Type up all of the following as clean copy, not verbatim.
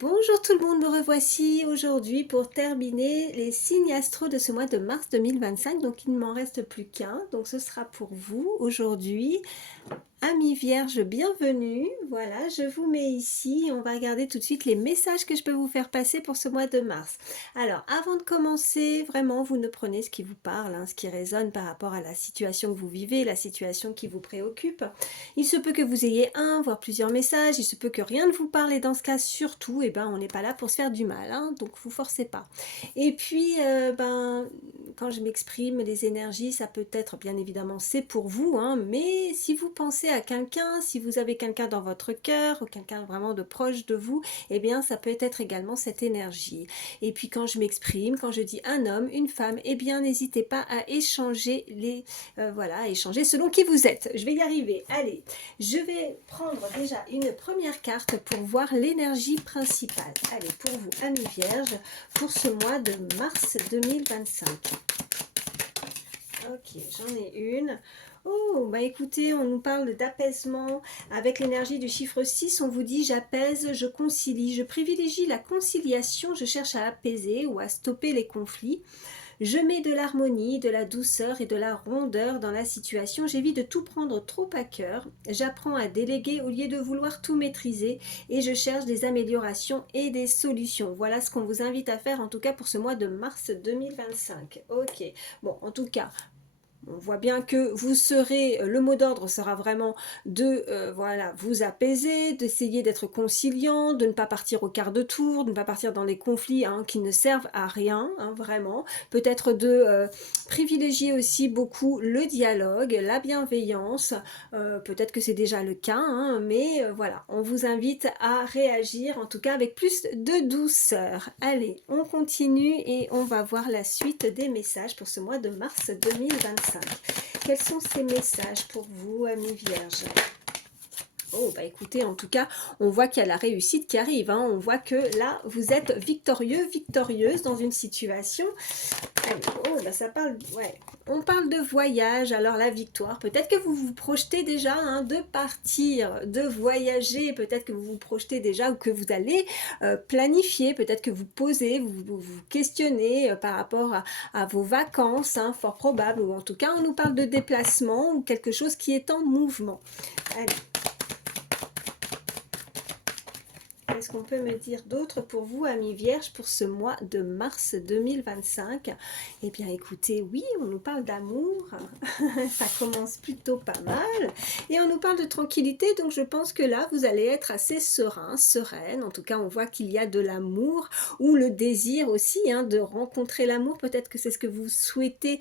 Bonjour tout le monde, me revoici aujourd'hui pour terminer les signes astro de ce mois de mars 2025. Donc il ne m'en reste plus qu'un, donc ce sera pour vous aujourd'hui. Amis vierges, bienvenue. Voilà, je vous mets ici. On va regarder tout de suite les messages que je peux vous faire passer pour ce mois de mars. Alors, avant de commencer, vraiment, vous ne prenez ce qui vous parle, hein, ce qui résonne par rapport à la situation que vous vivez, la situation qui vous préoccupe. Il se peut que vous ayez un, voire plusieurs messages. Il se peut que rien ne vous parle. Et dans ce cas, surtout, on n'est pas là pour se faire du mal. Hein, donc, vous forcez pas. Et puis, quand je m'exprime, les énergies, ça peut être, bien évidemment, c'est pour vous. Hein, mais si vous pensez à quelqu'un, si vous avez quelqu'un dans votre cœur ou quelqu'un vraiment de proche de vous, eh bien ça peut être également cette énergie. Et puis quand je m'exprime, quand je dis un homme, une femme, eh bien n'hésitez pas à échanger voilà, échanger selon qui vous êtes. Je vais y arriver. Allez, je vais prendre déjà une première carte pour voir l'énergie principale. Allez, pour vous, amis vierges, pour ce mois de mars 2025. Ok, j'en ai une. Oh, bah écoutez, on nous parle d'apaisement. Avec l'énergie du chiffre 6, on vous dit j'apaise, je concilie. Je privilégie la conciliation, je cherche à apaiser ou à stopper les conflits. Je mets de l'harmonie, de la douceur et de la rondeur dans la situation. J'évite de tout prendre trop à cœur. J'apprends à déléguer au lieu de vouloir tout maîtriser. Et je cherche des améliorations et des solutions. Voilà ce qu'on vous invite à faire en tout cas pour ce mois de mars 2025. Ok, bon en tout cas... On voit bien que vous serez, le mot d'ordre sera vraiment de voilà, vous apaiser, d'essayer d'être conciliant, de ne pas partir au quart de tour, de ne pas partir dans les conflits hein, qui ne servent à rien, hein, vraiment. Peut-être de privilégier aussi beaucoup le dialogue, la bienveillance. Peut-être que c'est déjà le cas, hein, mais voilà, on vous invite à réagir en tout cas avec plus de douceur. Allez, on continue et on va voir la suite des messages pour ce mois de mars 2025. Quels sont ces messages pour vous, amis vierges? Oh, bah écoutez, en tout cas, on voit qu'il y a la réussite qui arrive. Hein. On voit que là, vous êtes victorieux, victorieuse dans une situation. Allez, oh, bah ça parle, ouais. On parle de voyage, alors la victoire. Peut-être que vous vous projetez déjà hein, de partir, de voyager. Peut-être que vous vous projetez déjà ou que vous allez planifier. Peut-être que vous posez, vous questionnez par rapport à vos vacances, hein, fort probable. Ou en tout cas, on nous parle de déplacement ou quelque chose qui est en mouvement. Allez. Qu'est-ce qu'on peut me dire d'autre pour vous, amis vierges, pour ce mois de mars 2025? Eh bien, écoutez, oui, on nous parle d'amour. Ça commence plutôt pas mal. Et on nous parle de tranquillité, donc je pense que là, vous allez être assez serein, sereine. En tout cas, on voit qu'il y a de l'amour ou le désir aussi hein, de rencontrer l'amour. Peut-être que c'est ce que vous souhaitez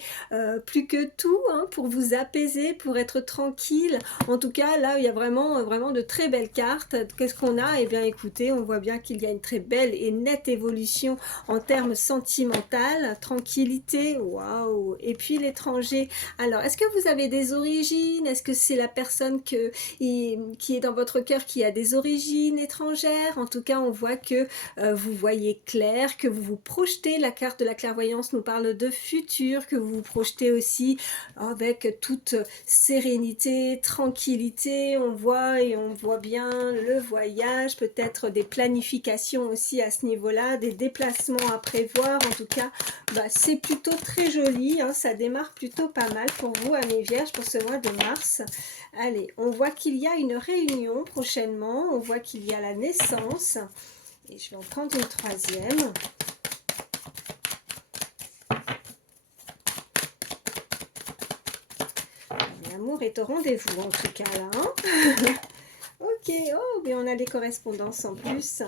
plus que tout hein, pour vous apaiser, pour être tranquille. En tout cas, là, il y a vraiment, vraiment de très belles cartes. Qu'est-ce qu'on a? Eh bien, écoutez, on voit bien qu'il y a une très belle et nette évolution en termes sentimental, tranquillité, waouh. Et puis l'étranger. Alors, est-ce que vous avez des origines? Est-ce que c'est la personne qui est dans votre cœur qui a des origines étrangères? En tout cas, on voit que vous voyez clair, que vous vous projetez. La carte de la clairvoyance nous parle de futur, que vous vous projetez aussi avec toute sérénité, tranquillité. On voit bien le voyage, peut-être des planifications aussi à ce niveau-là, des déplacements à prévoir. En tout cas, c'est plutôt très joli. Hein, ça démarre plutôt pas mal pour vous, amis vierges, pour ce mois de mars. Allez, on voit qu'il y a une réunion prochainement. On voit qu'il y a la naissance. Et je vais en prendre une troisième. L'amour est au rendez-vous en tout cas là. Hein. Ok, oh, mais on a des correspondances en plus.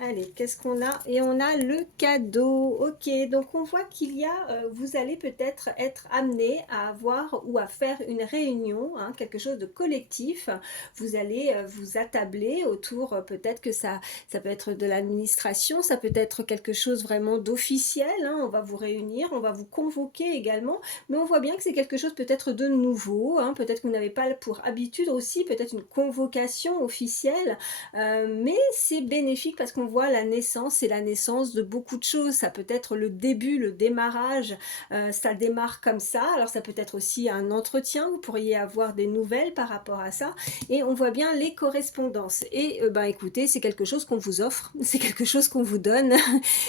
Allez, qu'est-ce qu'on a? Et on a le cadeau. Ok, donc on voit qu'il y a, vous allez peut-être être amené à avoir ou à faire une réunion, hein, quelque chose de collectif. Vous allez vous attabler autour, peut-être que ça peut être de l'administration, ça peut être quelque chose vraiment d'officiel. Hein, on va vous réunir, on va vous convoquer également, mais on voit bien que c'est quelque chose peut-être de nouveau. Hein, peut-être que vous n'avez pas pour habitude aussi, peut-être une convocation officielle, mais c'est bénéfique parce qu'on voit la naissance, c'est la naissance de beaucoup de choses. Ça peut être le début, le démarrage, ça démarre comme ça. Alors ça peut être aussi un entretien, vous pourriez avoir des nouvelles par rapport à ça. Et on voit bien les correspondances. Et ben écoutez, c'est quelque chose qu'on vous offre, c'est quelque chose qu'on vous donne.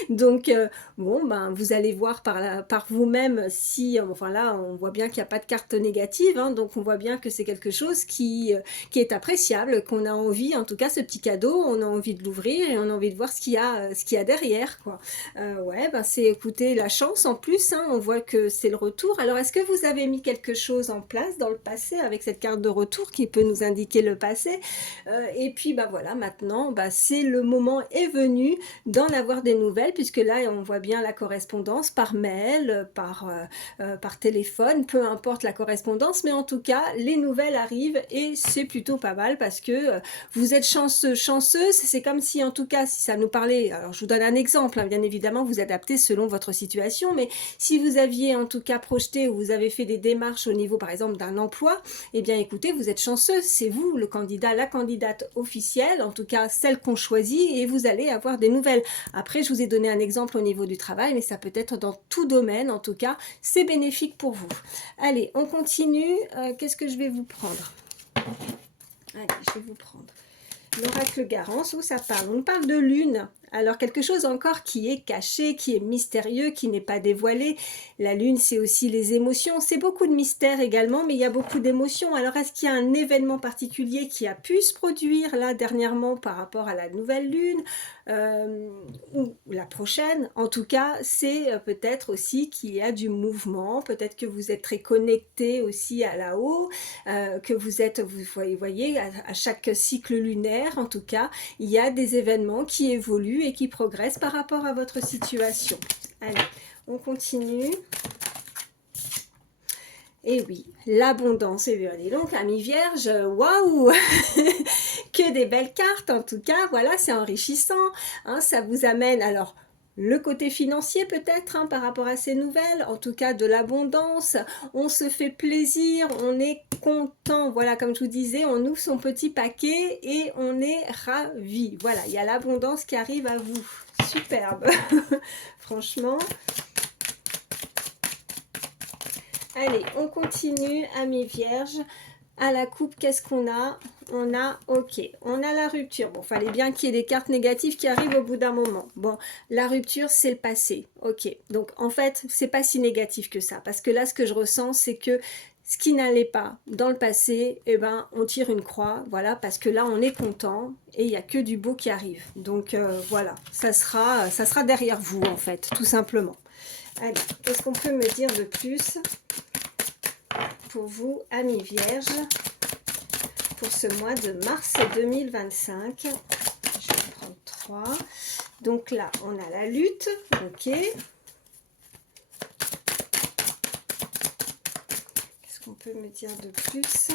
Donc bon, ben vous allez voir par vous-même si, enfin là, on voit bien qu'il n'y a pas de carte négative, hein, donc on voit bien que c'est quelque chose qui est appréciable, qu'on a envie, en tout cas ce petit cadeau, on a envie de l'ouvrir et on a envie de voir ce qu'il y a derrière, quoi. Ouais, ben c'est, écoutez, la chance en plus, hein, on voit que c'est le retour. Alors est-ce que vous avez mis quelque chose en place dans le passé avec cette carte de retour qui peut nous indiquer le passé? Et puis ben voilà, maintenant, ben, c'est le moment est venu d'en avoir des nouvelles, puisque là on voit bien la correspondance par mail, par téléphone, peu importe la correspondance, mais en tout cas les nouvelles arrivent et c'est plutôt pas mal parce que vous êtes chanceux, chanceuse. C'est comme si, en tout cas, si ça nous parlait, alors je vous donne un exemple, hein, bien évidemment vous adaptez selon votre situation, mais si vous aviez en tout cas projeté ou vous avez fait des démarches au niveau par exemple d'un emploi, eh bien écoutez, vous êtes chanceuse, c'est vous le candidat, la candidate officielle, en tout cas celle qu'on choisit, et vous allez avoir des nouvelles. Après, je vous ai donné un exemple au niveau du travail, mais ça peut être dans tout domaine, en tout cas c'est bénéfique pour vous. Allez, on continue. Qu'est-ce que je vais vous prendre? Allez, je vais vous prendre l'oracle Garance, où ça parle. On parle de lune. Alors quelque chose encore qui est caché, qui est mystérieux, qui n'est pas dévoilé. La lune, c'est aussi les émotions. C'est beaucoup de mystère également, mais il y a beaucoup d'émotions. Alors est-ce qu'il y a un événement particulier qui a pu se produire là dernièrement par rapport à la nouvelle lune ou la prochaine? En tout cas, c'est peut-être aussi qu'il y a du mouvement. Peut-être que vous êtes très connecté aussi à là-haut, que vous voyez à chaque cycle lunaire, en tout cas, il y a des événements qui évoluent et qui progressent par rapport à votre situation. Allez, on continue. Et oui, l'abondance. Et bien, dis donc, ami Vierge, waouh que des belles cartes, en tout cas, voilà, c'est enrichissant. Hein, ça vous amène, alors, le côté financier peut-être par rapport à ces nouvelles, en tout cas de l'abondance, on se fait plaisir, on est content, voilà, comme je vous disais, on ouvre son petit paquet et on est ravi. Voilà, il y a l'abondance qui arrive à vous. Superbe. Franchement. Allez, on continue, amis vierges. À la coupe, qu'est-ce qu'on a? On a, ok, on a la rupture. Bon, fallait bien qu'il y ait des cartes négatives qui arrivent au bout d'un moment. Bon, la rupture, c'est le passé. Ok, donc en fait, c'est pas si négatif que ça. Parce que là, ce que je ressens, c'est que ce qui n'allait pas dans le passé, eh ben, on tire une croix. Voilà, parce que là, on est content et il n'y a que du beau qui arrive. Donc voilà, ça sera derrière vous, en fait, tout simplement. Allez, qu'est-ce qu'on peut me dire de plus pour vous, amis vierges, pour ce mois de mars 2025? Je vais en prendre 3. Donc là, on a la lutte, ok. Qu'est-ce qu'on peut me dire de plus?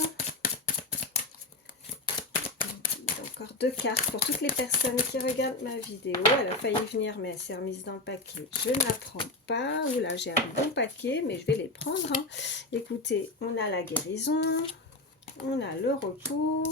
Encore 2 cartes pour toutes les personnes qui regardent ma vidéo. Elle a failli venir, mais elle s'est remise dans le paquet. Je ne la prends pas. Oula, j'ai un bon paquet, mais je vais les prendre. Hein. Écoutez, on a la guérison, on a le repos,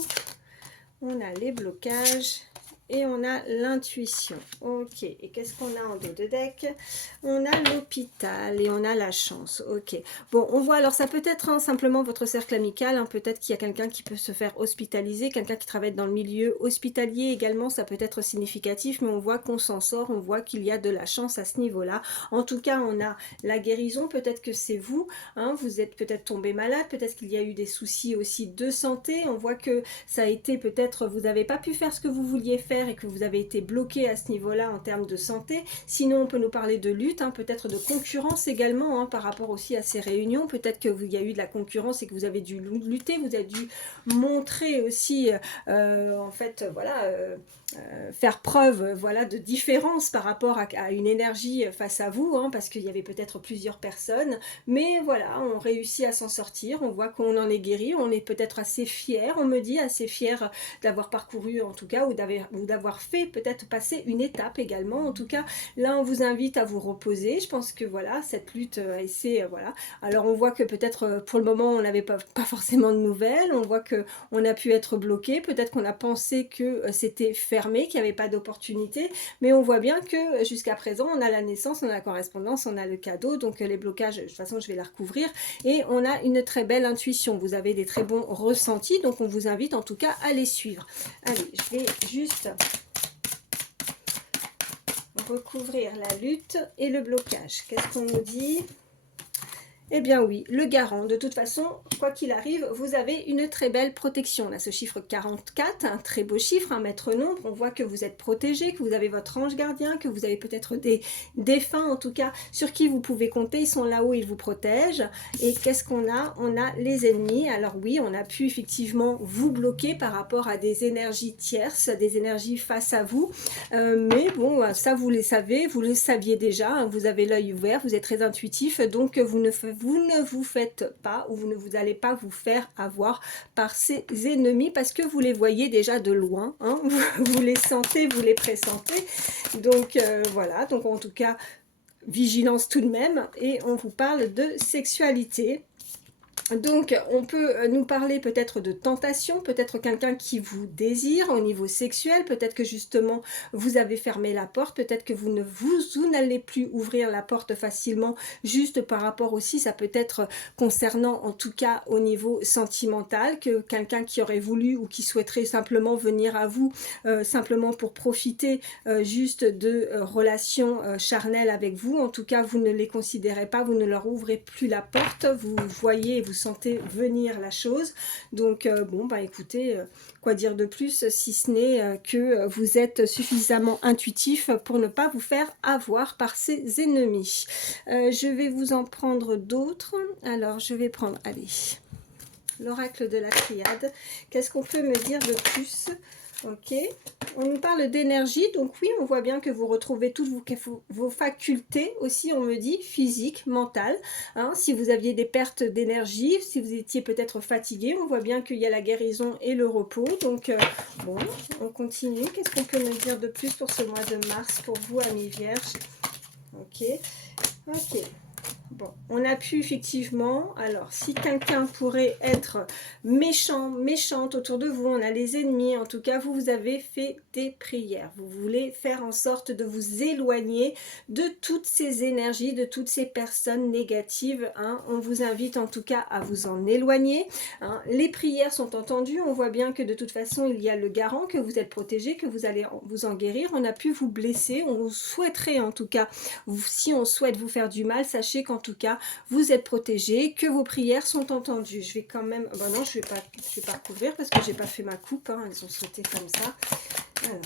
on a les blocages et on a l'intuition. Ok, et qu'est-ce qu'on a en dos de deck? On a l'hôpital et on a la chance. Ok, bon, on voit, alors ça peut être simplement votre cercle amical, hein, peut-être qu'il y a quelqu'un qui peut se faire hospitaliser, quelqu'un qui travaille dans le milieu hospitalier également, ça peut être significatif, mais on voit qu'on s'en sort, on voit qu'il y a de la chance à ce niveau-là. En tout cas, on a la guérison, peut-être que c'est vous, hein, vous êtes peut-être tombé malade, peut-être qu'il y a eu des soucis aussi de santé, on voit que ça a été peut-être, vous n'avez pas pu faire ce que vous vouliez faire et que vous avez été bloqué à ce niveau-là en termes de santé. Sinon, on peut nous parler de lutte, hein, peut-être de concurrence également, hein, par rapport aussi à ces réunions. Peut-être qu'il y a eu de la concurrence et que vous avez dû lutter, vous avez dû montrer aussi, en fait, voilà, faire preuve voilà, de différence par rapport à une énergie face à vous, hein, parce qu'il y avait peut-être plusieurs personnes, mais voilà, on réussit à s'en sortir, on voit qu'on en est guéri, on est peut-être assez fier, on me dit assez fier d'avoir parcouru en tout cas, ou d'avoir fait peut-être passer une étape également. En tout cas, là on vous invite à vous reposer. Je pense que voilà, cette lutte c'est voilà. Alors on voit que peut-être pour le moment on n'avait pas forcément de nouvelles, on voit que on a pu être bloqué, peut-être qu'on a pensé que c'était fait, fermé, qu'il n'y avait pas d'opportunité, mais on voit bien que jusqu'à présent, on a la naissance, on a la correspondance, on a le cadeau, donc les blocages, de toute façon, je vais la recouvrir, et on a une très belle intuition. Vous avez des très bons ressentis, donc on vous invite en tout cas à les suivre. Allez, je vais juste recouvrir la lutte et le blocage. Qu'est-ce qu'on nous dit ? Eh bien oui, le garant. De toute façon, quoi qu'il arrive, vous avez une très belle protection. Là, ce chiffre 44, un très beau chiffre, un maître nombre. On voit que vous êtes protégé, que vous avez votre ange gardien, que vous avez peut-être des défunts, en tout cas, sur qui vous pouvez compter. Ils sont là-haut, ils vous protègent. Et qu'est-ce qu'on a? On a les ennemis. Alors oui, on a pu effectivement vous bloquer par rapport à des énergies tierces, des énergies face à vous. Mais bon, ça, vous les savez, vous le saviez déjà. Hein, vous avez l'œil ouvert, vous êtes très intuitif. Donc, vous ne vous faites pas, ou vous ne vous allez pas vous faire avoir par ces ennemis, parce que vous les voyez déjà de loin, hein, vous les sentez, vous les pressentez, donc voilà, donc en tout cas, vigilance tout de même, et on vous parle de sexualité. Donc, on peut nous parler peut-être de tentation, peut-être quelqu'un qui vous désire au niveau sexuel, peut-être que justement vous avez fermé la porte, peut-être que vous n'allez plus ouvrir la porte facilement, juste par rapport aussi, ça peut être concernant en tout cas au niveau sentimental, que quelqu'un qui aurait voulu ou qui souhaiterait simplement venir à vous, simplement pour profiter juste de relations charnelles avec vous, en tout cas vous ne les considérez pas, vous ne leur ouvrez plus la porte, vous voyez, vous sentez venir la chose. Donc bon, bah écoutez, quoi dire de plus si ce n'est que vous êtes suffisamment intuitif pour ne pas vous faire avoir par ces ennemis. Je vais vous en prendre d'autres. Alors je vais prendre, allez, l'oracle de la triade. Qu'est-ce qu'on peut me dire de plus? Ok, on nous parle d'énergie, donc oui, on voit bien que vous retrouvez toutes vos facultés aussi, on me dit, physiques, mentales. Hein, si vous aviez des pertes d'énergie, si vous étiez peut-être fatigué, on voit bien qu'il y a la guérison et le repos. Donc, bon, on continue. Qu'est-ce qu'on peut me dire de plus pour ce mois de mars, pour vous, amis vierges? Ok, ok. Bon, on a pu effectivement, alors si quelqu'un pourrait être méchant, méchante autour de vous, on a les ennemis, en tout cas vous avez fait des prières, vous voulez faire en sorte de vous éloigner de toutes ces énergies, de toutes ces personnes négatives, hein. On vous invite en tout cas à vous en éloigner, hein. Les prières sont entendues, on voit bien que de toute façon il y a le garant, que vous êtes protégé, que vous allez vous en guérir, on a pu vous blesser, on souhaiterait en tout cas, si on souhaite vous faire du mal, sachez qu'en tout cas, vous êtes protégé, que vos prières sont entendues. Je vais quand même... Bon non, je vais pas recouvrir parce que j'ai pas fait ma coupe. Hein, elles sont sautées comme ça. Alors.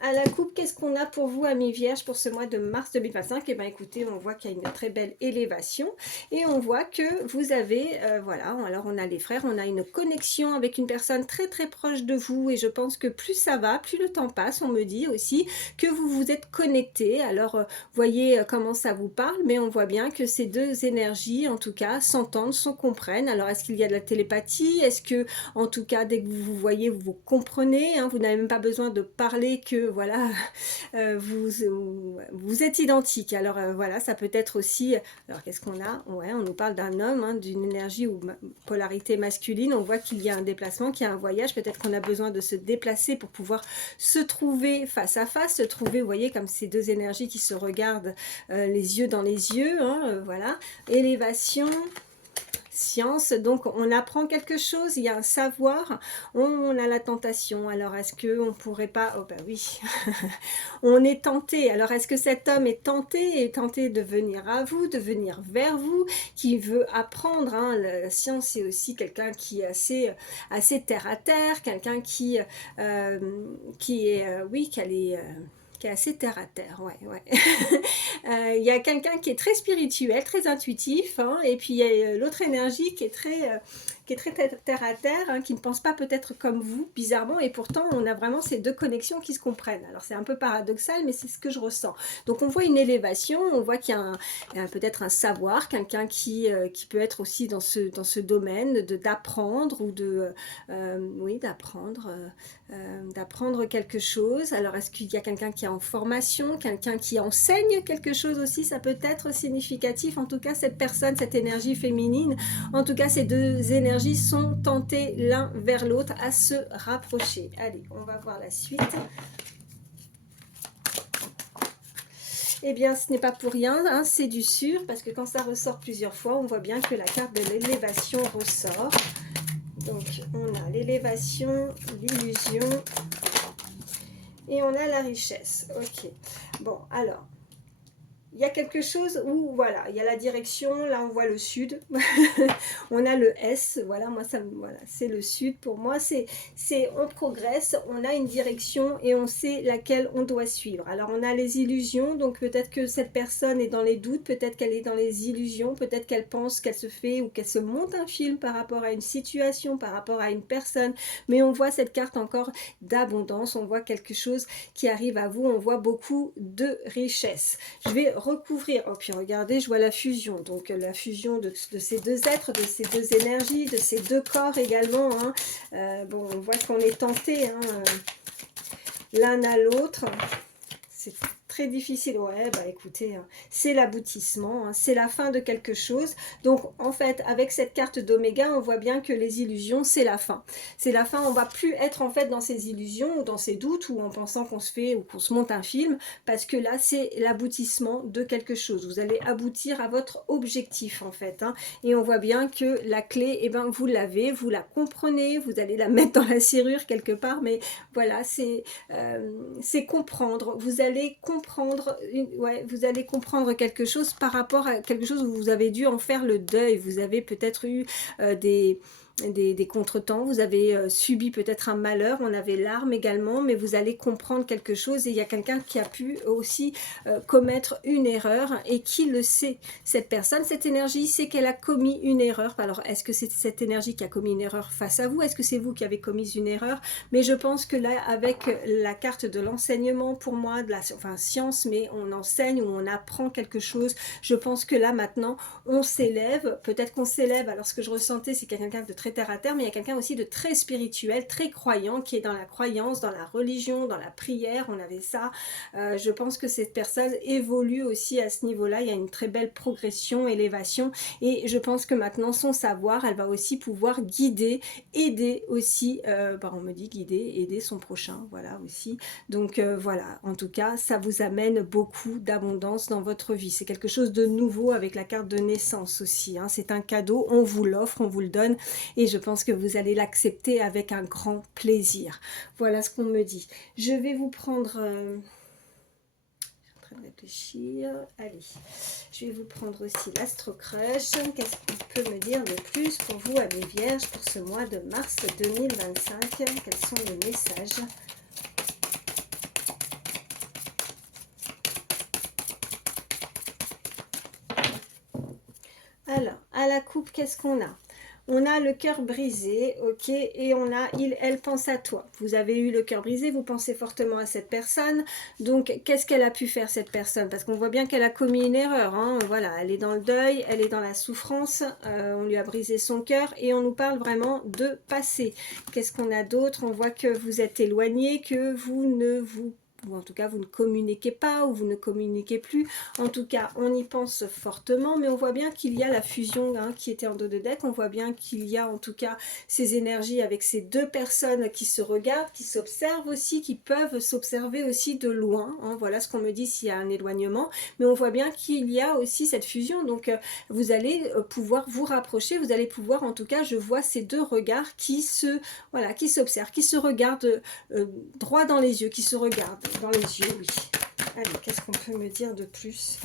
À la coupe, qu'est-ce qu'on a pour vous, amis vierges, pour ce mois de mars 2025? Eh bien, écoutez, on voit qu'il y a une très belle élévation et on voit que vous avez, voilà, alors on a les frères, on a une connexion avec une personne très très proche de vous et je pense que plus ça va, plus le temps passe, on me dit aussi que vous vous êtes connectés. Alors, voyez comment ça vous parle, mais on voit bien que ces deux énergies, en tout cas, s'entendent, se comprennent. Alors, est-ce qu'il y a de la télépathie? Est-ce que, en tout cas, dès que vous vous voyez, vous vous comprenez, hein, vous n'avez même pas besoin de parler que voilà, vous êtes identiques. Alors voilà, ça peut être aussi, alors qu'est-ce qu'on a? Ouais, on nous parle d'un homme, hein, d'une énergie ou polarité masculine. On voit qu'il y a un déplacement, qu'il y a un voyage. Peut-être qu'on a besoin de se déplacer pour pouvoir se trouver face à face, se trouver, vous voyez, comme ces deux énergies qui se regardent les yeux dans les yeux. Hein, voilà, élévation. Science, donc on apprend quelque chose, il y a un savoir, on a la tentation, alors est-ce qu'on pourrait pas, oh ben oui, on est tenté, alors est-ce que cet homme est tenté de venir à vous, de venir vers vous, qui veut apprendre, hein, la science c'est aussi quelqu'un qui est assez terre à terre, quelqu'un qui est, oui, qui est assez terre à terre, ouais. Il y a quelqu'un qui est très spirituel, très intuitif, hein, et puis il y a l'autre énergie qui est très terre à terre, hein, qui ne pense pas peut-être comme vous, bizarrement, et pourtant on a vraiment ces deux connexions qui se comprennent. Alors c'est un peu paradoxal, mais c'est ce que je ressens. Donc on voit une élévation, on voit qu'il y a peut-être un savoir, quelqu'un qui peut être aussi dans ce domaine d'apprendre ou oui, d'apprendre quelque chose. Alors est-ce qu'il y a quelqu'un qui est en formation, quelqu'un qui enseigne quelque chose aussi, ça peut être significatif. En tout cas cette personne, cette énergie féminine, en tout cas ces deux énergies énergies sont tentés l'un vers l'autre à se rapprocher. Allez, on va voir la suite. Eh bien, ce n'est pas pour rien, hein, c'est du sûr, parce que quand ça ressort plusieurs fois, on voit bien que la carte de l'élévation ressort. Donc, on a l'élévation, l'illusion, et on a la richesse. Ok. Bon, alors, il y a quelque chose où, voilà, il y a la direction, là on voit le sud, on a le S, voilà, moi ça, voilà, c'est le sud pour moi, on progresse, on a une direction et on sait laquelle on doit suivre. Alors on a les illusions, donc peut-être que cette personne est dans les doutes, peut-être qu'elle est dans les illusions, peut-être qu'elle pense qu'elle se fait ou qu'elle se monte un film par rapport à une situation, par rapport à une personne, mais on voit cette carte encore d'abondance, on voit quelque chose qui arrive à vous, on voit beaucoup de richesse. Je vais recouvrir, oh puis regardez, je vois la fusion, donc la fusion de ces deux êtres, de ces deux énergies, de ces deux corps également, hein. Bon, on voit qu'on est tenté, hein, l'un à l'autre, c'est très difficile, ouais, bah écoutez, hein, c'est l'aboutissement, hein, c'est la fin de quelque chose. Donc en fait, avec cette carte d'Oméga, on voit bien que les illusions, c'est la fin. C'est la fin, on va plus être en fait dans ces illusions ou dans ces doutes ou en pensant qu'on se fait ou qu'on se monte un film, parce que là, c'est l'aboutissement de quelque chose. Vous allez aboutir à votre objectif en fait, hein, et on voit bien que la clé, eh ben, vous l'avez, vous la comprenez, vous allez la mettre dans la serrure quelque part, mais voilà, c'est comprendre, vous allez comprendre, ouais, vous allez comprendre quelque chose par rapport à quelque chose où vous avez dû en faire le deuil, vous avez peut-être eu des contretemps, vous avez subi peut-être un malheur, on avait l'arme également, mais vous allez comprendre quelque chose et il y a quelqu'un qui a pu aussi commettre une erreur et qui le sait. Cette personne, cette énergie sait qu'elle a commis une erreur. Alors, est-ce que c'est cette énergie qui a commis une erreur face à vous? Est-ce que c'est vous qui avez commis une erreur? Mais je pense que là, avec la carte de l'enseignement, pour moi, de la science, mais on enseigne ou on apprend quelque chose, je pense que là, maintenant, on s'élève. Peut-être qu'on s'élève, alors ce que je ressentais, c'est qu'il y a quelqu'un de très terre à terre, mais il y a quelqu'un aussi de très spirituel, très croyant, qui est dans la croyance, dans la religion, dans la prière, on avait ça. Je pense que cette personne évolue aussi à ce niveau-là, il y a une très belle progression, élévation, et je pense que maintenant, son savoir, elle va aussi pouvoir guider, aider aussi, on me dit guider, aider son prochain, voilà aussi. Donc voilà, en tout cas, ça vous amène beaucoup d'abondance dans votre vie. C'est quelque chose de nouveau avec la carte de naissance aussi, hein. C'est un cadeau, on vous l'offre, on vous le donne, et je pense que vous allez l'accepter avec un grand plaisir. Voilà ce qu'on me dit. Je vais vous prendre... en train de réfléchir. Allez, je vais vous prendre aussi l'Astro-Crush. Qu'est-ce qu'on peut me dire de plus pour vous, amis vierges, pour ce mois de mars 2025? Quels sont les messages? Alors, à la coupe, qu'est-ce qu'on a? On a le cœur brisé, ok, et on a elle pense à toi. Vous avez eu le cœur brisé, vous pensez fortement à cette personne. Donc, qu'est-ce qu'elle a pu faire, cette personne? Parce qu'on voit bien qu'elle a commis une erreur, hein. Voilà, elle est dans le deuil, elle est dans la souffrance, on lui a brisé son cœur, et on nous parle vraiment de passé. Qu'est-ce qu'on a d'autre? On voit que vous êtes éloigné, que vous ne vous... ou en tout cas vous ne communiquez pas, ou vous ne communiquez plus. En tout cas, on y pense fortement, mais on voit bien qu'il y a la fusion, hein, qui était en dos de deck. On voit bien qu'il y a en tout cas ces énergies avec ces deux personnes qui se regardent, qui s'observent aussi, qui peuvent s'observer aussi de loin, hein. Voilà ce qu'on me dit s'il y a un éloignement, mais on voit bien qu'il y a aussi cette fusion. Donc vous allez pouvoir vous rapprocher, vous allez pouvoir, en tout cas, je vois ces deux regards qui voilà, qui s'observent, qui se regardent droit dans les yeux, qui se regardent dans les yeux, oui. Allez, qu'est-ce qu'on peut me dire de plus?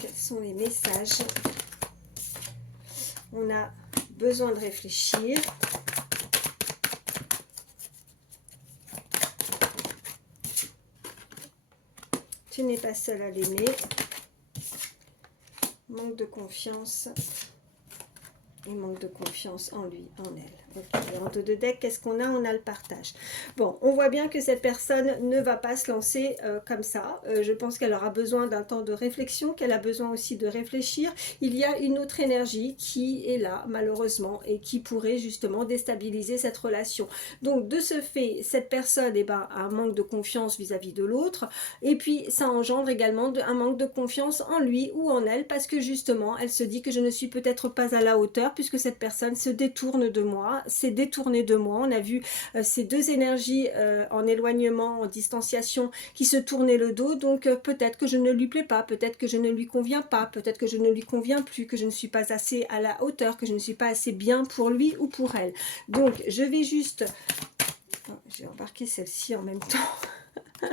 Quels sont les messages? On a besoin de réfléchir. Tu n'es pas seul à l'aimer. Manque de confiance. Et manque de confiance en lui, en elle. Ok, entre deux decks, qu'est-ce qu'on a? On a le partage. Bon, on voit bien que cette personne ne va pas se lancer comme ça. Je pense qu'elle aura besoin d'un temps de réflexion, qu'elle a besoin aussi de réfléchir. Il y a une autre énergie qui est là, malheureusement, et qui pourrait justement déstabiliser cette relation. Donc, de ce fait, cette personne eh ben, a un manque de confiance vis-à-vis de l'autre, et puis ça engendre également un manque de confiance en lui ou en elle, parce que justement, elle se dit que je ne suis peut-être pas à la hauteur, puisque cette personne se détourne de moi, s'est détournée de moi. On a vu ces deux énergies en éloignement, en distanciation, qui se tournaient le dos, donc peut-être que je ne lui plais pas, peut-être que je ne lui conviens pas, peut-être que je ne lui conviens plus, que je ne suis pas assez à la hauteur, que je ne suis pas assez bien pour lui ou pour elle. Donc je vais juste... Oh, j'ai embarqué celle-ci en même temps.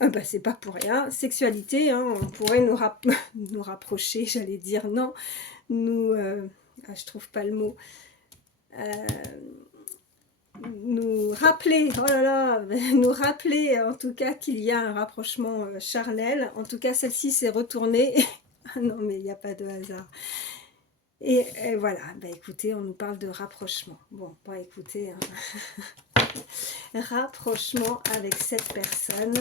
Ah bah, c'est pas pour rien. Sexualité, hein, on pourrait nous rapprocher, j'allais dire non. Nous... je trouve pas le mot. Nous rappeler, oh là là, nous rappeler en tout cas qu'il y a un rapprochement charnel. En tout cas, celle-ci s'est retournée. Ah non, mais il n'y a pas de hasard. Et voilà, bah écoutez, on nous parle de rapprochement. Bon, bah écoutez, hein. Rapprochement avec cette personne.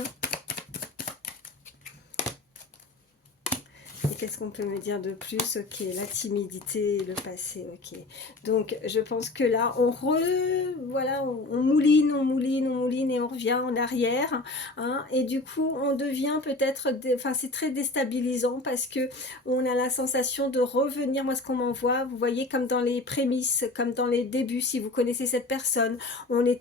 Et qu'est-ce qu'on peut me dire de plus? Ok, la timidité, le passé, ok. Donc, je pense que là, voilà, on mouline, on mouline, on mouline et on revient en arrière. Hein, et du coup, on devient peut-être... Enfin, c'est très déstabilisant parce que on a la sensation de revenir. Moi, ce qu'on m'envoie, vous voyez, comme dans les prémices, comme dans les débuts, si vous connaissez cette personne, on est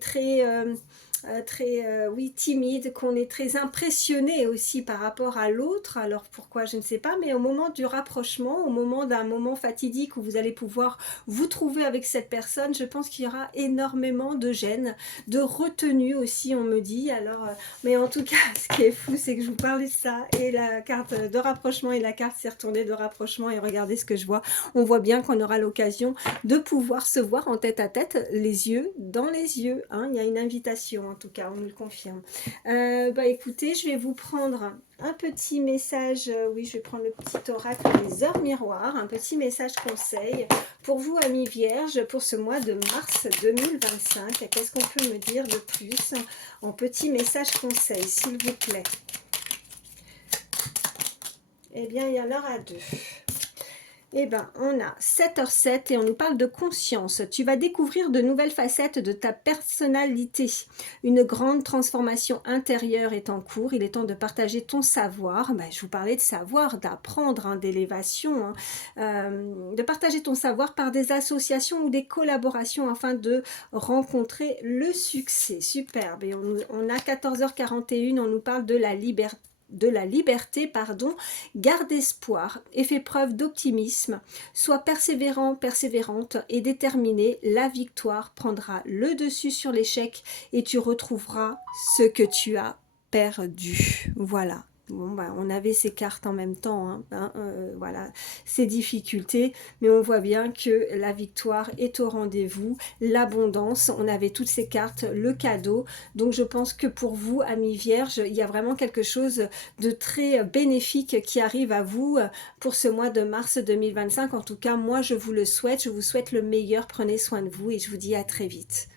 oui, timide, qu'on est très impressionné aussi par rapport à l'autre. Alors pourquoi, je ne sais pas, mais au moment du rapprochement, au moment d'un moment fatidique où vous allez pouvoir vous trouver avec cette personne, je pense qu'il y aura énormément de gêne, de retenue aussi, on me dit. Alors, mais en tout cas, ce qui est fou, c'est que je vous parlais de ça, et la carte de rapprochement, et la carte s'est retournée de rapprochement, et regardez ce que je vois. On voit bien qu'on aura l'occasion de pouvoir se voir en tête à tête, les yeux dans les yeux. Hein. Il y a une invitation, en tout cas, on nous le confirme. Bah écoutez, je vais vous prendre un petit message, oui, je vais prendre le petit oracle des heures miroirs, un petit message conseil pour vous, amis vierges, pour ce mois de mars 2025. Qu'est-ce qu'on peut me dire de plus en petit message conseil, s'il vous plaît? Eh bien, il y en aura deux. Eh bien, on a 7h07 et on nous parle de conscience. Tu vas découvrir de nouvelles facettes de ta personnalité. Une grande transformation intérieure est en cours. Il est temps de partager ton savoir. Ben, je vous parlais de savoir, d'apprendre, hein, d'élévation. Hein. De partager ton savoir par des associations ou des collaborations afin de rencontrer le succès. Superbe. Et on a 14h41, on nous parle de la liberté, pardon, garde espoir et fais preuve d'optimisme, sois persévérant, persévérante et déterminé, la victoire prendra le dessus sur l'échec et tu retrouveras ce que tu as perdu. Voilà. Bon, bah, on avait ces cartes en même temps, hein, voilà, ces difficultés, mais on voit bien que la victoire est au rendez-vous, l'abondance, on avait toutes ces cartes, le cadeau, donc je pense que pour vous, amis vierges, il y a vraiment quelque chose de très bénéfique qui arrive à vous pour ce mois de mars 2025. En tout cas, moi, je vous le souhaite, je vous souhaite le meilleur, prenez soin de vous et je vous dis à très vite.